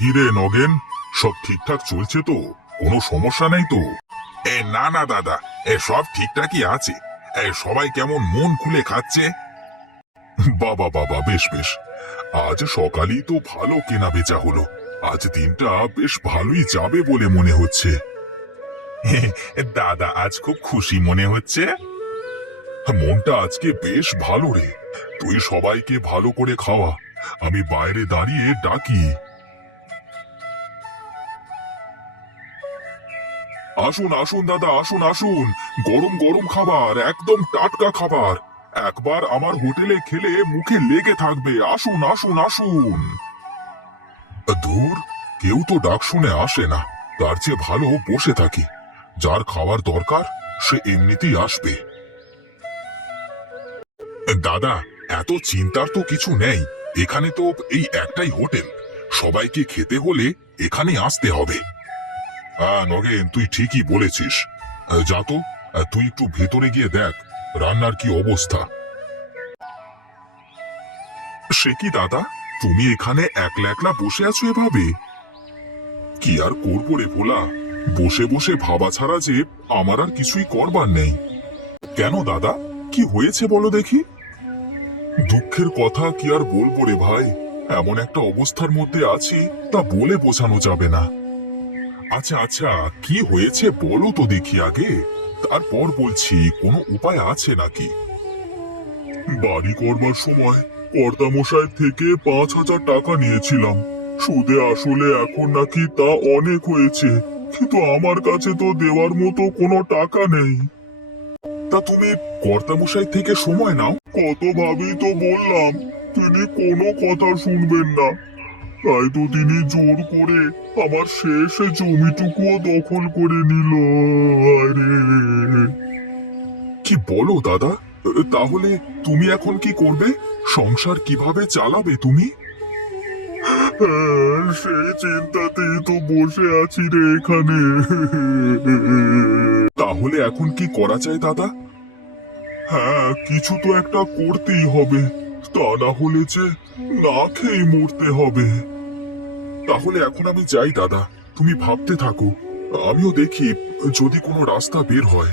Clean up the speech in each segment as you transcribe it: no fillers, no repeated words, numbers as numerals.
কি রে নগেন, সব ঠিকঠাক চলছে তো? কোনো সমস্যা নেই তো? না না দাদা, সব ঠিকঠাকই আছে। সবাই কেমন মন খুলে খাচ্ছে। বাবা বাবা, বেশ বেশ। আজ সকালেই তো ভালো কেনা বেচা হলো। আজ দিনটা বেশ ভালোই যাবে বলে মনে হচ্ছে। দাদা আজ খুব খুশি মনে হচ্ছে। মনটা আজকে বেশ ভালো রে। তুই সবাইকে ভালো করে খাওয়া, আমি বাইরে দাঁড়িয়ে ডাকি। আসুন আসুন দাদা, আসুন আসুন। গরম গরম খাবার, একদম টাটকা খাবার। একবার আমার হোটেলে খেলে মুখে লেগে থাকবে। আসুন আসুন আসুন। দূর, কেউ তো ডাক শুনে আসে না। তার চেয়ে ভালো বসে থাকি। যার খাওয়ার দরকার সে এমনিতেই আসবে। দাদা, এত চিন্তার তো কিছু নেই। এখানে তো এই একটাই হোটেল। সবাইকে খেতে হলে এখানে আসতে হবে। হ্যাঁ নগেন, তুই ঠিকই বলেছিস। যা তো, তুই একটু ভেতরে গিয়ে দেখ রান্নার কি অবস্থা। সে কি দাদা, তুমি এখানে একলা একলা বসে আছো এভাবে? কি আর করবো রে ভোলা, বসে বসে ভাবা ছাড়া যে আমার আর কিছুই করবার নেই। কেন দাদা, কি হয়েছে বলো দেখি? দুঃখের কথা কি আর বলবো রে ভাই, এমন একটা অবস্থার মধ্যে আছি তা বলে বোঝানো যাবে না। আচ্ছা আচ্ছা, কি হয়েছে বলো তো দেখি আগে, তারপর বলছি কোনো উপায় আছে নাকি। বাড়ি করবার সময় কর্তামশাই থেকে 5,000 টাকা নিয়েছিলাম। সুদে আসলে এখন নাকি তা অনেক হয়েছে, কিন্তু আমার কাছে তো দেওয়ার মতো কোনো টাকা নেই। তা তুমি কর্তামশাই থেকে সময় নাও। কত ভাবেই তো বললাম, তিনি কোনো কথা শুনবেন না। তাই তো তিনি জোর করে আমার শেষ জমিটুকুও দখল করে নিল। আরে, কি বলো দাদা? তাহলে তুমি এখন কি করবে? সংসার কিভাবে চালাবে তুমি? সেই চিন্তাতেই তো বসে আছি রে এখানে। তাহলে এখন কি করা যায় দাদা? হ্যাঁ, কিছু তো একটা করতেই হবে। তা না হলে যে না খেয়ে মরতে হবে। তাহলে এখন আমি যাই দাদা, তুমি ভাবতে থাকো। আমিও দেখি যদি কোনো রাস্তা বের হয়।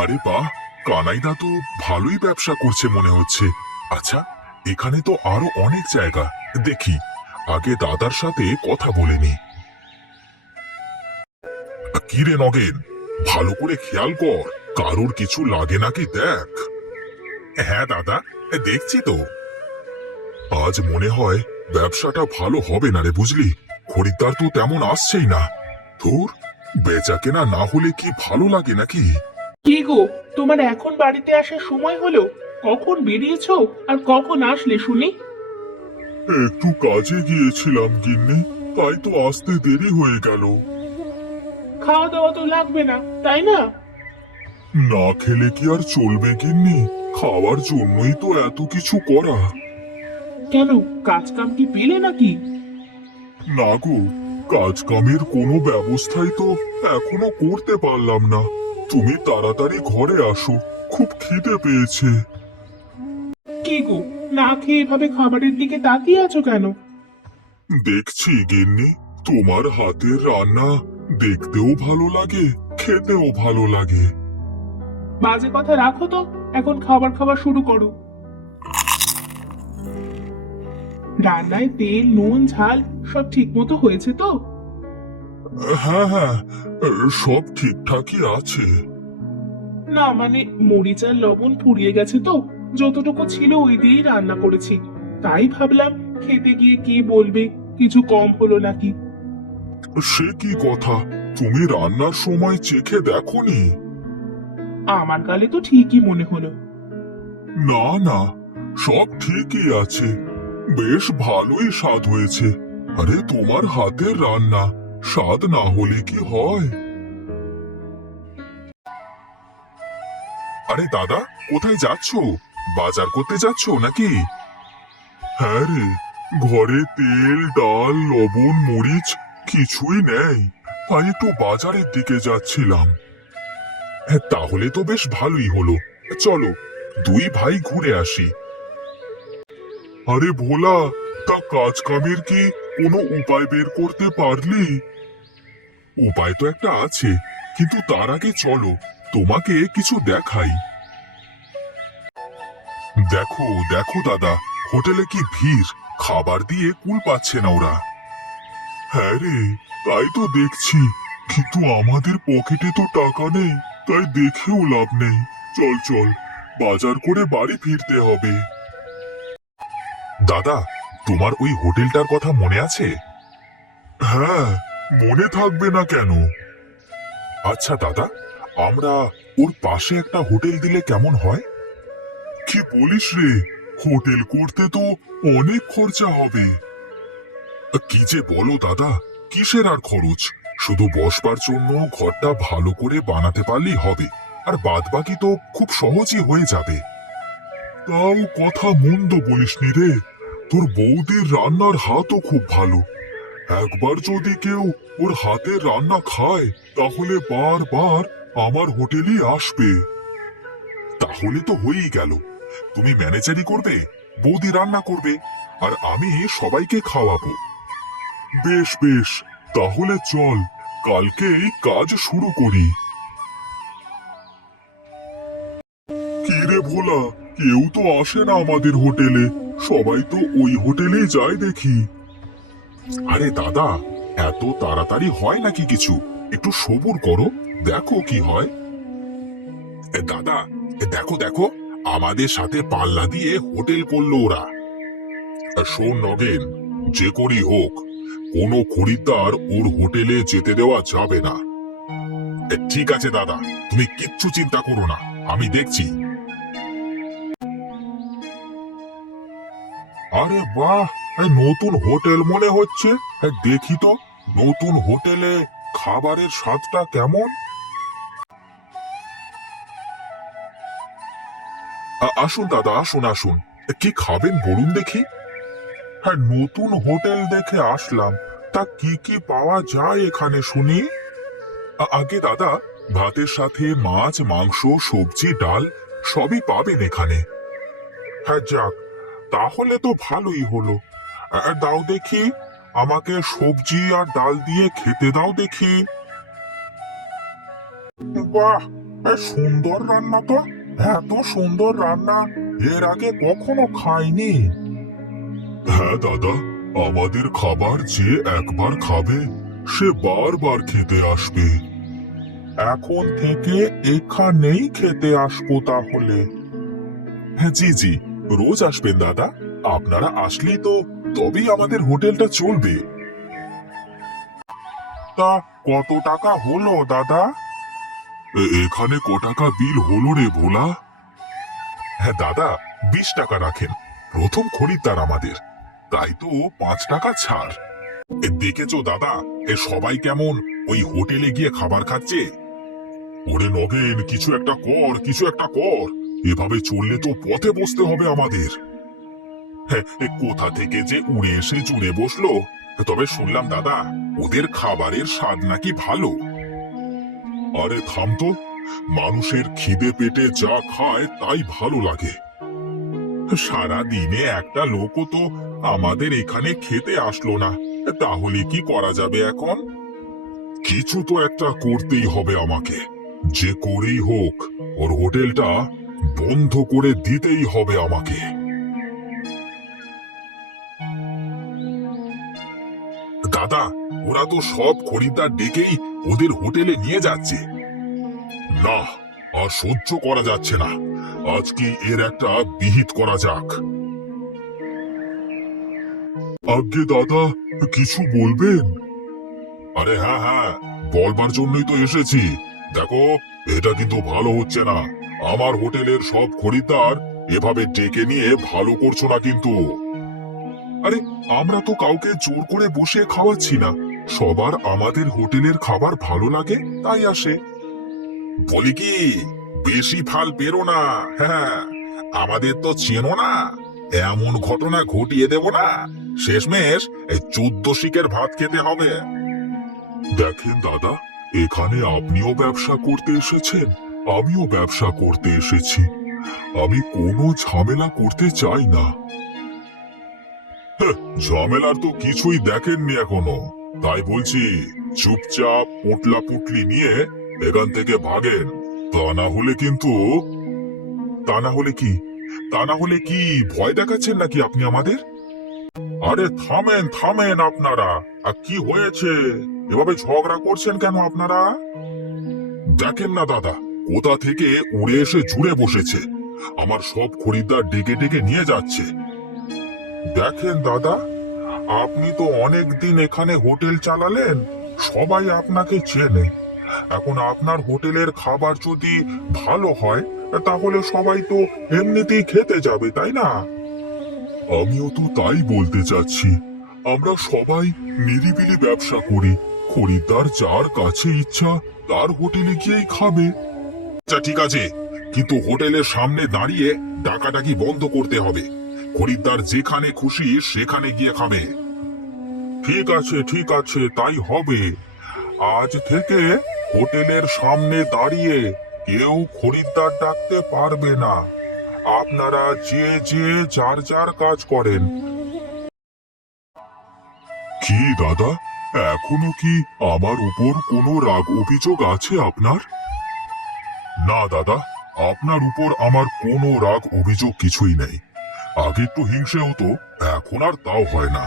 আরে বাহ, কানাইদা তো ভালোই ব্যবসা করছে মনে হচ্ছে। আচ্ছা, এখানে তো আরো অনেক জায়গা, দেখি আগে দাদার সাথে কথা বলে নি। কি রে নগেন, ভালো করে খেয়াল কর, কারোর কিছু লাগে নাকি দেখ। হ্যাঁ দাদা, দেখছি তো। আজ মনে হয় ব্যবসাটা ভালো হবে না রে, বুঝলি? খরিদ্দার তো তেমন আসছেই না। ধুর, বেচা কেনা না হলে কি ভালো লাগে নাকি? কি গো, তোমার এখন বাড়িতে আসার সময় হলো? কখন বেরিয়েছো আর কখন আসলে শুনি? একটু কাজে গিয়েছিলাম গিন্নি, তাই তো আসতে দেরি হয়ে গেল। খাওয়া দাওয়া তো লাগবে না, তাই না? না খেলে কি আর চলবে গিন্নি? খাওয়ার জন্যই তো এত কিছু করা। কেন, কাজ কাম কি পেলে নাকি? না গো, কাজ কামের কোনো ব্যবস্থাই তো এখনো করতে পারলাম না। তুমি তাড়াতাড়ি ঘরে আসো, খুব খিদে পেয়েছে। কি গো, না খেয়ে এভাবে খাবারের দিকে তাকিয়ে আছো কেন? দেখছি গিন্নি, তোমার হাতের রান্না দেখতেও ভালো লাগে, খেতেও ভালো লাগে। বাজে কথা রাখো তো, এখন খাবার খাওয়া শুরু করো। রান্নায় তেল নুন ঝাল সব ঠিক মতো হয়েছে তো? হ্যাঁ হ্যাঁ, সব ঠিকঠাকই আছে। না মানে, মরিচ আর লবণ ফুরিয়ে গেছে তো। যতটুকু ছিল ওই দিয়েই রান্না করেছি। তাই ভাবলাম খেতে গিয়ে কি বলবে, কিছু কম হলো নাকি। সে কি কথা, তুমি রান্নার সময় চেখে দেখোনি? আমার গালে তো ঠিকই মনে হলো। না না, সব ঠিকই আছে, বেশ ভালোই স্বাদ হয়েছে। আরে তোমার হাতের রান্না স্বাদ না হলে কি হয়? আরে দাদা, কোথায় যাচ্ছো? বাজার করতে যাচ্ছো নাকি? হ্যাঁ রে, ঘরে তেল ডাল লবণ মরিচ কিছুই নেই, তাই একটু বাজারের দিকে যাচ্ছিলাম। হ্যাঁ, তাহলে তো বেশ ভালোই হলো। চলো, দুই ভাই ঘুরে আসি। আরে ভোলা, তা কাজ কামের কি কোনো উপায় বের করতে পারলি? উপায় তো একটা আছে, কিন্তু তার আগে চলো তোমাকে কিছু দেখাই। দেখো দেখো দাদা, হোটেলে কি ভিড়, খাবার দিয়ে কুল পাচ্ছে না ওরা। হ্যাঁ রে, তাই তো দেখছি, কিন্তু আমাদের পকেটে তো টাকা নেই, তাই দেখেও লাভ নেই। চল চল, বাজার করে বাড়ি ফিরতে হবে। দাদা, তোমার ওই হোটেলটার কথা মনে আছে? হ্যাঁ, মনে থাকবে না কেন? আচ্ছা দাদা, আমরা ওর পাশে একটা হোটেল দিলে কেমন হয়? কি বলিস রে, হোটেল করতে তো অনেক খরচা হবে। কি যে বলো দাদা, কিসের আর খরচ, শুধু বসবার জন্য ঘরটা ভালো করে বানাতে পারলেই হবে, আর বাদবাকি তো খুব সহজই হয়ে যাবে। তাও কথা মন্দ বলিসনি রে, তোর বৌদির রান্নার হাতও খুব ভালো। একবার যদি কেউ ওর হাতের রান্না খায়, তাহলে বারবার আমার হোটেলেই আসবে। তাহলে তো হয়েই গেল, তুমি ম্যানেজারই করবে, বৌদি রান্না করবে, আর আমি সবাইকে খাওয়াবো। বেশ বেশ, তাহলে চল কালকেই কাজ শুরু করি। কি রে ভোলা, কেউ তো আসে না আমাদের হোটেলে, সবাই তো ওই হোটেলেই যায় দেখি। আরে দাদা, এত তাড়াতাড়ি হয় নাকি কিছু, একটু সবুর করো, দেখো কি হয়। দাদা, দেখো দেখো, আমাদের সাথে পাল্লা দিয়ে হোটেল করলো ওরা। শোন নগেন, যে করি হোক, কোনো খরিদ্দার ওর হোটেলে যেতে দেওয়া যাবে না। ঠিক আছে দাদা, তুমি কিচ্ছু চিন্তা করো না, আমি দেখছি। আরে বাহ, নতুন হোটেল মনে হচ্ছে, দেখি তো নতুন হোটেলে খাবারের স্বাদটা কেমন। আসুন দাদা, আসুন আসুন, কি খাবেন বলুন দেখি। হ্যাঁ, নতুন হোটেল দেখে আসলাম, তা কি কি পাওয়া যায় এখানে শুনি। আগে দাদা, ভাতের সাথে মাছ, মাংস, সবজি, ডাল সবই পাবেন এখানে। হ্যাঁ যাক, তাহলে তো ভালোই হলো। দাও দেখি, আমাকে সবজি আর ডাল দিয়ে খেতে দাও দেখি। বাহ, সুন্দর রান্না তো, এত সুন্দর রান্না এর আগে কখনো খাইনি। হ্যাঁ দাদা, আমাদের খাবার যে একবার খাবে সে বারবার খেতে আসবে। এখন থেকে এখানেই খেতে আসবো তাহলে। হ্যাঁ জি জি, রোজ আসবেন দাদা, আপনারা আসলেই তো তবেই আমাদের হোটেলটা চলবে। তা কত টাকা হলো দাদা? এখানে ক টাকা বিল হলো রে ভোলা? হ্যাঁ দাদা, 20 টাকা রাখেন, প্রথম খরিদ্দার আমাদের, তাই তো 5 টাকা ছাড়। দেখেছো দাদা, সবাই কেমন ওই হোটেলে গিয়ে খাবার খাচ্ছে। ওরে নগেন, কিছু একটা কর, কিছু একটা কর, এভাবে চললে তো পথে বসতে হবে আমাদের। হ্যাঁ, কোথা থেকে যে উড়ে এসে জুড়ে বসলো। তবে শুনলাম দাদা, ওদের খাবারের স্বাদ নাকি ভালো। আরে থাম তো, মানুষের খিদে পেটে যা খায় তাই ভালো লাগে। সারা দিনে একটা লোকও তো আমাদের এখানে খেতে আসলো না, তাহলে কি করা যাবে এখন? কিছু তো একটা করতেই হবে আমাকে, যে করেই হোক ওর হোটেলটা বন্ধ করে দিতেই হবে আমাকে। দাদা, ওরা তো সব খরিদ্দার ডেকেই ওদের হোটেলে নিয়ে যাচ্ছে। না, আর সহ্য করা যাচ্ছে না, আজকে এর একটা বিহিত করা যাক। আজ্ঞে দাদা, কিছু বলবেন? আরে হ্যাঁ হ্যাঁ, বলবার জন্যই তো এসেছি। দেখো, এটা কিন্তু ভালো হচ্ছে না, আমার হোটেলের সব খরিদ্দার এভাবে ডেকে নিয়ে ভালো করছো না কিন্তু। আরে, আমরা তো কাউকে জোর করে বসে খাওয়াচ্ছি না, সবার আমাদের হোটেলের খাবার ভালো লাগে তাই আসে। বলি কি, বেশি ফাল পেরো না। হ্যাঁ, আমাদের তো চেনো না, এমন ঘটনা ঘটিয়ে দেব না, শেষমেশ এই 14 শিকের ভাত খেতে হবে। দেখেন দাদা, এখানে আপনিও ব্যবসা করতে এসেছেন, আমিও ব্যবসা করতে এসেছি, আমি কোনো ঝামেলা করতে চাই না। ঝামেলার তো কিছুই দেখেননি এখনো, তাই বলছি চুপচাপ পোটলা পুটলি নিয়ে এখান থেকে ভাগেন। তা না হলে কিন্তু তা না হলে কি তা না হলে কি ভয় দেখাচ্ছেন নাকি আপনি আমাদের? আরে থামেন থামেন আপনারা, আর কি হয়েছে? এভাবে ঝগড়া করছেন কেন আপনারা? দেখেন না দাদা, কোথা থেকে উড়ে এসে জুড়ে বসেছে, আমার সব খরিদ্দার ডেকে ডেকে নিয়ে যাচ্ছে। দেখেন দাদা, আপনি তো অনেক দিন এখানে হোটেল চালালেন, সবাই আপনাকে চেনে। এখন আপনার হোটেলের খাবার যদি ভালো হয় তাহলে সবাই তো এমনিতেই খেতে যাবে, তাই না? আমিও তো তাই বলতে চাচ্ছি, আমরা সবাই নিরিবিলি ব্যবসা করি, খরিদ্দার যার কাছে ইচ্ছা তার হোটেলে গিয়েই খাবে। আচ্ছা ঠিক আছে, কিন্তু হোটেলের সামনে দাঁড়িয়ে ডাকাডাকি বন্ধ করতে হবে, খরিদ্দার যেখানে খুশি সেখানে গিয়ে খাবে। ঠিক আছে তাই হবে। আজ থেকে হোটেলের সামনে দাঁড়িয়ে কেউ খরিদ্দার ডাকতে পারবে না, আপনারা যে যে যার যার কাজ করেন। কি দাদা, এখনো কি আমার উপর কোনো রাগ অভিযোগ আছে আপনার? না দাদা, আপনার উপর আমার কোনো রাগ অভিযোগ কিছুই নেই। আগে একটু হিংসে হতো, এখন আর তাও হয় না।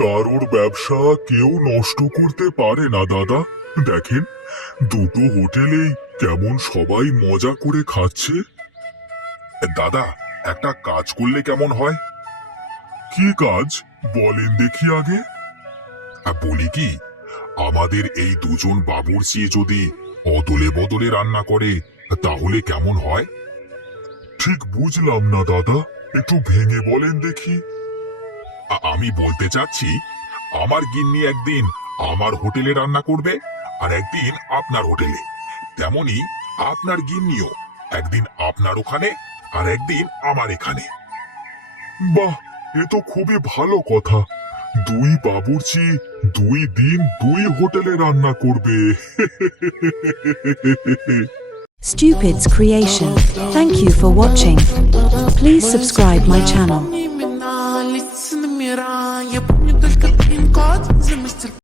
কারোর ব্যবসা কেউ নষ্ট করতে পারে না দাদা। দেখেন, দুটো হোটেলেই কেমন সবাই মজা করে খাচ্ছে। দাদা, একটা কাজ করলে কেমন হয়? কি কাজ বলেন দেখি আগে। বলি কি, আমাদের এই দুজন বাবুর্চি যদি অদলে বদলে রান্না করে তাহলে কেমন হয়? ঠিক বুঝলাম না দাদা, একটু ভেঙে বলেন দেখি। আমি বলতে চাচ্ছি, আমার গিন্নি একদিন আমার হোটেলে রান্না করবে আর একদিন আপনার হোটেলে, তেমনি আপনার গিন্নিও একদিন আপনার ওখানে আর একদিন আমার এখানে। বাহ, এ তো খুবই ভালো কথা। দুই বাবুর্চি 2 দিন 2 হোটেলে রান্না করবে। Stupid's Creation. Thank you for watching. Please subscribe my channel.